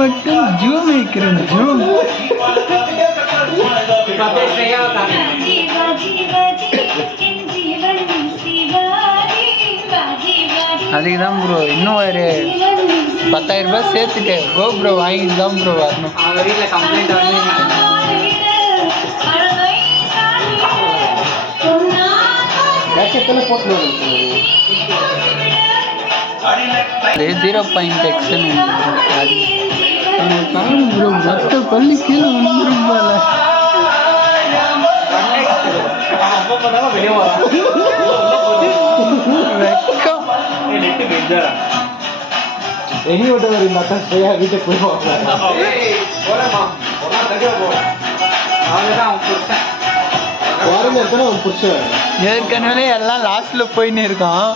மட்டும் ஜூம் வைக்கிறேன் ஜூம். அதுக்கு தான் ப்ரோ இன்னும் ஒரு 10,000 ரூபாய் சேர்த்துட்டு கோப்ரோ வாங்கிட்டு தான் ப்ரோ வரணும். அவங்க வீட்டில் கம்ப்ளைண்ட் வந்து 0.x ப்ரோ மொத்த பள்ளி கீழே வந்துடும் போல. வெக்கம் எங்க விட்டு ஒரு மத்த ஸ்ரேயா வீட்டுக்கு போயிடுவாங்க. ஏற்கனவே எல்லாம் லாஸ்ட்ல போயின்னு இருக்கான்.